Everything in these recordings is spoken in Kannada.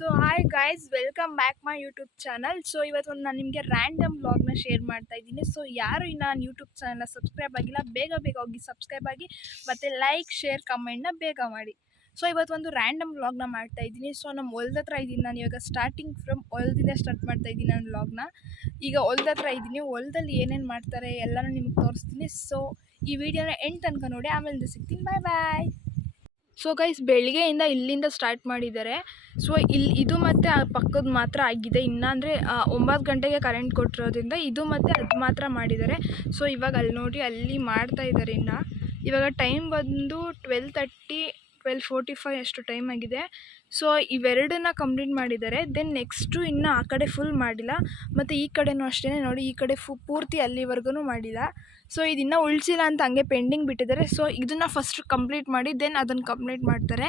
So hi guys, welcome back my YouTube channel. So ಇವತ್ತು ನಾನು ನಿಮಗೆ ರ್ಯಾಂಡಮ್ ವ್ಲಾಗ್ನ ಶೇರ್ ಮಾಡ್ತಾ ಇದ್ದೀನಿ. ಸೊ ಯಾರು ಇನ್ನು ನಾನು ಯೂಟ್ಯೂಬ್ ಚಾನಲ್ನ ಸಬ್ಸ್ಕ್ರೈಬ್ ಆಗಿಲ್ಲ, ಬೇಗ ಬೇಗ ಹೋಗಿ ಸಬ್ಸ್ಕ್ರೈಬ್ ಆಗಿ ಮತ್ತು ಲೈಕ್ ಶೇರ್ ಕಮೆಂಟ್ನ ಬೇಗ ಮಾಡಿ. ಸೊ ಇವತ್ತು ಒಂದು ರ್ಯಾಂಡಮ್ ವ್ಲಾಗ್ನ ಮಾಡ್ತಾ ಇದ್ದೀನಿ. ಸೊ ನಮ್ಮ ಹೊಲ್ದ ಹತ್ರ ಇದ್ದೀನಿ ನಾನು ಇವಾಗ. ಸ್ಟಾರ್ಟಿಂಗ್ ಫ್ರಮ್ ಹೊಲ್ದಿಂದ ಸ್ಟಾರ್ಟ್ ಮಾಡ್ತಾ ಇದ್ದೀನಿ ನಾನು ವ್ಲಾಗ್ನ. ಈಗ ಹೊಲ್ದ ಹತ್ರ ಇದ್ದೀನಿ. ಹೊಲದಲ್ಲಿ ಏನೇನು ಮಾಡ್ತಾರೆ ಎಲ್ಲನೂ ನಿಮ್ಗೆ ತೋರಿಸ್ತೀನಿ. ಸೊ ಈ ವಿಡಿಯೋನ ಎಂಡ್ ತನಕ ನೋಡಿ, ಆಮೇಲೆ ಸಿಗ್ತೀನಿ. ಬಾಯ್ ಬಾಯ್. ಸೊ ಗೈಸ್, ಬೆಳಗ್ಗೆಯಿಂದ ಇಲ್ಲಿಂದ ಸ್ಟಾರ್ಟ್ ಮಾಡಿದ್ದಾರೆ. ಸೊ ಇದು ಮತ್ತು ಆ ಪಕ್ಕದ ಮಾತ್ರ ಆಗಿದೆ. ಇನ್ನಂದರೆ 9 ಗಂಟೆಗೆ ಕರೆಂಟ್ ಕೊಟ್ಟಿರೋದ್ರಿಂದ ಇದು ಮತ್ತು ಅದು ಮಾತ್ರ ಮಾಡಿದ್ದಾರೆ. ಸೊ ಇವಾಗ ಅಲ್ಲಿ ನೋಡಿ, ಅಲ್ಲಿ ಮಾಡ್ತಾ ಇದ್ದಾರೆ. ಇವಾಗ ಟೈಮ್ ಬಂದು 12:30 12:45 ಅಷ್ಟು ಟೈಮ್ ಆಗಿದೆ. ಸೊ ಇವೆರಡನ್ನ ಕಂಪ್ಲೀಟ್ ಮಾಡಿದ್ದಾರೆ. ದೆನ್ ನೆಕ್ಸ್ಟು ಇನ್ನು ಆ ಕಡೆ ಫುಲ್ ಮಾಡಿಲ್ಲ, ಮತ್ತು ಈ ಕಡೆನೂ ಅಷ್ಟೇ ನೋಡಿ, ಈ ಕಡೆ ಪೂರ್ತಿ ಅಲ್ಲಿವರೆಗೂ ಮಾಡಿಲ್ಲ. ಸೊ ಇದನ್ನು ಉಳಿಸಿಲ್ಲ ಅಂತ ಹಂಗೆ ಪೆಂಡಿಂಗ್ ಬಿಟ್ಟಿದ್ದಾರೆ. ಸೊ ಇದನ್ನು ಫಸ್ಟ್ ಕಂಪ್ಲೀಟ್ ಮಾಡಿ ದೆನ್ ಅದನ್ನು ಕಂಪ್ಲೀಟ್ ಮಾಡ್ತಾರೆ.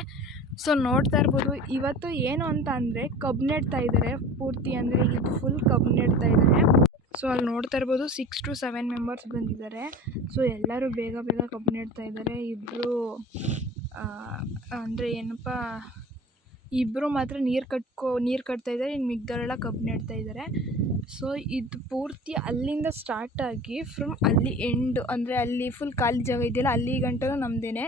ಸೊ ನೋಡ್ತಾ ಇರ್ಬೋದು, ಇವತ್ತು ಏನು ಅಂತ ಅಂದರೆ ಕಬ್ಬು ನೆಡ್ತಾ ಇದ್ದಾರೆ ಪೂರ್ತಿ. ಅಂದರೆ ಇದು ಫುಲ್ ಕಬ್ಬು ನೆಡ್ತಾ ಇದ್ದಾರೆ. ಸೊ ಅಲ್ಲಿ ನೋಡ್ತಾ ಇರ್ಬೋದು 6 to 7 ಮೆಂಬರ್ಸ್ ಬಂದಿದ್ದಾರೆ. ಸೊ ಎಲ್ಲರೂ ಬೇಗ ಬೇಗ ಕಬ್ಬು ನೆಡ್ತಾ ಇದ್ದಾರೆ. ಅಂದರೆ ಏನಪ್ಪ, ಇಬ್ಬರು ಮಾತ್ರ ನೀರು ಕಟ್ತಾ ಇದ್ದಾರೆ, ಇನ್ನು ಮಿಗ್ದವರೆಲ್ಲ ಕಬ್ಬು ನೆಡ್ತಾ ಇದ್ದಾರೆ. ಸೊ ಇದು ಪೂರ್ತಿ ಅಲ್ಲಿಂದ ಸ್ಟಾರ್ಟ್ ಆಗಿ ಫ್ರಮ್ ಅಲ್ಲಿ ಎಂಡ್, ಅಂದರೆ ಅಲ್ಲಿ ಫುಲ್ ಖಾಲಿ ಜಾಗ ಇದೆಯಲ್ಲ ಅಲ್ಲಿ ಗಂಟನೂ ನಮ್ಮದೇ.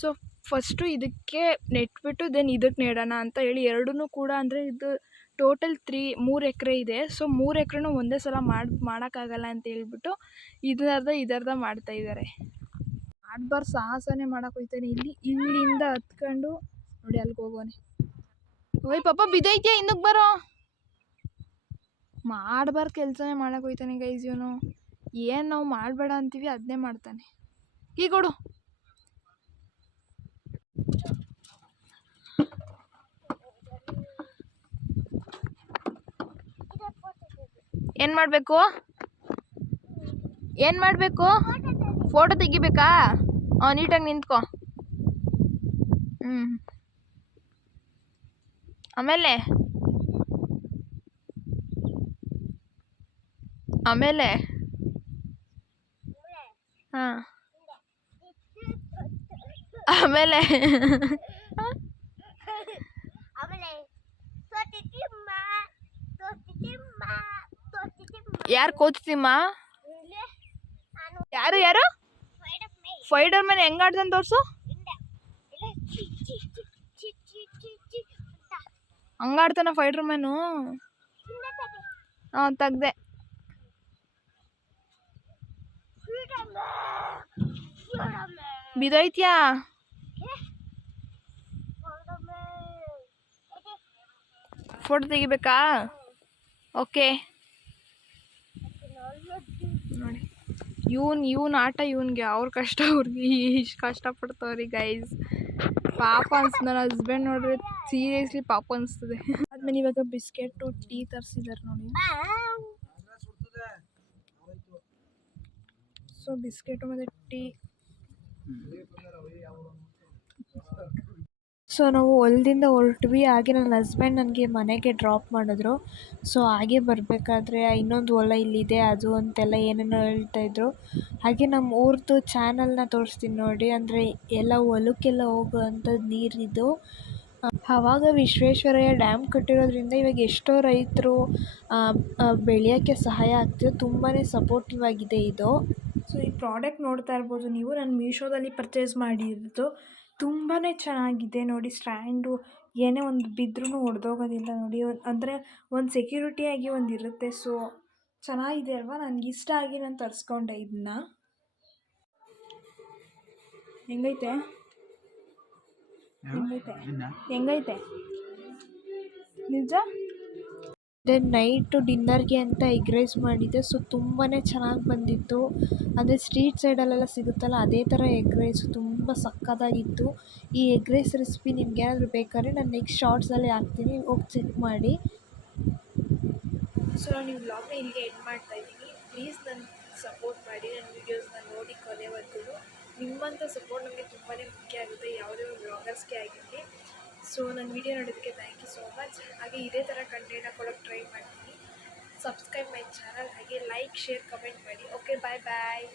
ಸೊ ಫಸ್ಟು ಇದಕ್ಕೆ ನೆಟ್ಬಿಟ್ಟು ದೆನ್ ಇದಕ್ಕೆ ನೆಡೋಣ ಅಂತ ಹೇಳಿ ಎರಡೂ ಕೂಡ, ಅಂದರೆ ಇದು ಟೋಟಲ್ 3 ಎಕರೆ ಇದೆ. ಸೊ 3 ಎಕರೆನೂ ಒಂದೇ ಸಲ ಮಾಡೋಕ್ಕಾಗಲ್ಲ ಅಂತ ಹೇಳ್ಬಿಟ್ಟು ಇದರ್ಧ ಮಾಡ್ತಾಯಿದ್ದಾರೆ. ಆಡ್ಬಾರ್ ಸಾಹಸನೇ ಮಾಡೋಕೆ ಹೋಗ್ತಾನೆ. ಇಲ್ಲಿಂದ ಹತ್ಕೊಂಡು ನೋಡಿ ಅಲ್ಲಿಗೆ ಹೋಗೋನೆ. ಓಯ್ ಪಾಪ, ಬಿದ್ದೈತ್ಯಾ, ಇನ್ನಕ್ಕೆ ಬರೋ. ಮಾಡಬಾರ್ದು ಕೆಲಸನೇ ಮಾಡೋಕೆ ಹೋಗ್ತಾನೆ ಗೈಸ್ ಇವನು. ಏನು ನಾವು ಮಾಡಬೇಡ ಅಂತೀವಿ ಅದನ್ನೇ ಮಾಡ್ತಾನೆ. ಹೀಗೊಡು. ಏನು ಮಾಡಬೇಕು? ಫೋಟೋ ತೆಗಿಬೇಕಾ? ನೀಟಾಗಿ ನಿಂತ್ಕೊ. ಆಮೇಲೆ ಹಾಂ, ಆಮೇಲೆ ಯಾರು ಕೋಚ್ತಿಮ್ಮ? ಯಾರು ಫೈಡರ್ ಮ್ಯಾನ್ ಹೆಂಗ್ ಆಡ್ತಾನೆ ತೋರ್ಸು. ಹಂಗಾಡ್ತಾನ ಫೈಡರ್ ಮ್ಯಾನು? ತೆಗ್ದೆ. ಬಿದ್ದೋಯ್ತ್ಯಾ? ಫೋಟೋ ತೆಗಿಬೇಕಾ? ಓಕೆ ನೋಡಿ, ಇವನ್ ಆಟ ಇವನ್ಗೆ, ಅವ್ರ ಕಷ್ಟ ಅವ್ರಿಗೆ. ಇಷ್ಟು ಕಷ್ಟಪಡ್ತವ್ರಿ ಗೈಸ್. ಪಾಪ ಅನ್ಸ್ತದೆ. ನನ್ನ ಹಸ್ಬೆಂಡ್ ನೋಡ್ರಿ ಸೀರಿಯಸ್ಲಿ ಪಾಪ ಅನಿಸ್ತದೆ. ಆದ್ಮೇಲೆ ಇವಾಗ ಬಿಸ್ಕೆಟು ಟೀ ತರಿಸಿದ್ದಾರೆ ನೋಡಿ. ಸೊ ಬಿಸ್ಕೆಟು ಮತ್ತು ಟೀ. ಸೊ ನಾವು ಹೊಲದಿಂದ ಹೊರಟ್ವಿ. ಹಾಗೆ ನನ್ನ ಹಸ್ಬೆಂಡ್ ನನಗೆ ಮನೆಗೆ ಡ್ರಾಪ್ ಮಾಡಿದ್ರು. ಸೊ ಹಾಗೆ ಬರಬೇಕಾದ್ರೆ ಇನ್ನೊಂದು ಹೊಲ ಇಲ್ಲಿದೆ ಅದು ಅಂತೆಲ್ಲ ಏನೇನೋ ಹೇಳ್ತಾಯಿದ್ರು. ಹಾಗೆ ನಮ್ಮ ಊರದ್ದು ಚಾನಲ್ನ ತೋರಿಸ್ತೀನಿ ನೋಡಿ. ಅಂದರೆ ಎಲ್ಲ ಹೊಲಕ್ಕೆಲ್ಲ ಹೋಗುವಂಥದ್ದು ನೀರಿದು. ಆವಾಗ ವಿಶ್ವೇಶ್ವರಯ್ಯ ಡ್ಯಾಮ್ ಕಟ್ಟಿರೋದ್ರಿಂದ ಇವಾಗ ಎಷ್ಟೋ ರೈತರು ಬೆಳೆಯೋಕ್ಕೆ ಸಹಾಯ ಆಗ್ತಿದೆ. ತುಂಬಾ ಸಪೋರ್ಟಿವ್ ಆಗಿದೆ ಇದು. ಸೊ ಈ ಪ್ರಾಡಕ್ಟ್ ನೋಡ್ತಾ ಇರ್ಬೋದು ನೀವು, ನಾನು ಮೀಶೋದಲ್ಲಿ ಪರ್ಚೇಸ್ ಮಾಡಿರೋದು. ತುಂಬಾ ಚೆನ್ನಾಗಿದೆ ನೋಡಿ. ಸ್ಟ್ಯಾಂಡು ಏನೇ ಒಂದು ಬಿದ್ದರೂ ಒಡೆದೋಗೋದಿಲ್ಲ ನೋಡಿ. ಅಂದರೆ ಒಂದು ಸೆಕ್ಯೂರಿಟಿಯಾಗಿ ಒಂದು ಇರುತ್ತೆ. ಸೊ ಚೆನ್ನಾಗಿದೆ ಅಲ್ವಾ? ನನಗೆ ಇಷ್ಟ ಆಗಿ ನಾನು ತರಿಸ್ಕೊಂಡೆ ಇದನ್ನ. ಹೆಂಗೈತೆ ನಿಜ? ದೆನ್ ನೈಟು ಡಿನ್ನರ್ಗೆ ಅಂತ ಎಗ್ ರೈಸ್ ಮಾಡಿದ್ದೆ. ಸೊ ತುಂಬಾ ಚೆನ್ನಾಗಿ ಬಂದಿತ್ತು. ಅಂದರೆ ಸ್ಟ್ರೀಟ್ ಸೈಡಲ್ಲೆಲ್ಲ ಸಿಗುತ್ತಲ್ಲ ಅದೇ ಥರ ಎಗ್ ರೈಸು ತುಂಬ ಸಕ್ಕತ್ತಾಗಿತ್ತು. ಈ ಎಗ್ ರೈಸ್ ರೆಸಿಪಿ ನಿಮ್ಗೆ ಏನಾದರೂ ಬೇಕಾದ್ರೆ ನಾನು ನೆಕ್ಸ್ಟ್ ಶಾರ್ಟ್ಸಲ್ಲಿ ಹಾಕ್ತೀನಿ, ಹೋಗಿ ಚೆಕ್ ಮಾಡಿ. ಸೊ ನಾನು ಈ ವ್ಲಾಗ್ನ ಇಲ್ಲಿಗೆ ಎಂಡ್ ಮಾಡ್ತಾಯಿದ್ದೀನಿ. ಪ್ಲೀಸ್ ನನಗೆ ಸಪೋರ್ಟ್ ಮಾಡಿ, ನನ್ನ ವೀಡಿಯೋಸ್ನ ನೋಡಿ ಕೊನೆವರೆಗೂ. ನಿಮ್ಮಂಥ ಸಪೋರ್ಟ್ ನಮಗೆ ತುಂಬಾ ಮುಖ್ಯ ಆಗುತ್ತೆ, ಯಾವುದೇ ಒಂದು ವ್ಲಾಗರ್ಸ್ಗೆ ಆಗಿರಲಿ. ಸೊ ನನ್ನ ವೀಡಿಯೋ ನೋಡೋದಕ್ಕೆ ಥ್ಯಾಂಕ್ ಯು ಸೋ ಮಚ್. ಹಾಗೆ ಇದೇ ಥರ ಕಂಟೆಂಟ್ನ ಕೊಡೋಕ್ಕೆ ಟ್ರೈ ಮಾಡ್ತೀನಿ. ಸಬ್ಸ್ಕ್ರೈಬ್ ಮೈ ಚಾನಲ್, ಹಾಗೆ ಲೈಕ್ ಶೇರ್ ಕಮೆಂಟ್ ಮಾಡಿ. ಓಕೆ, ಬಾಯ್ ಬಾಯ್.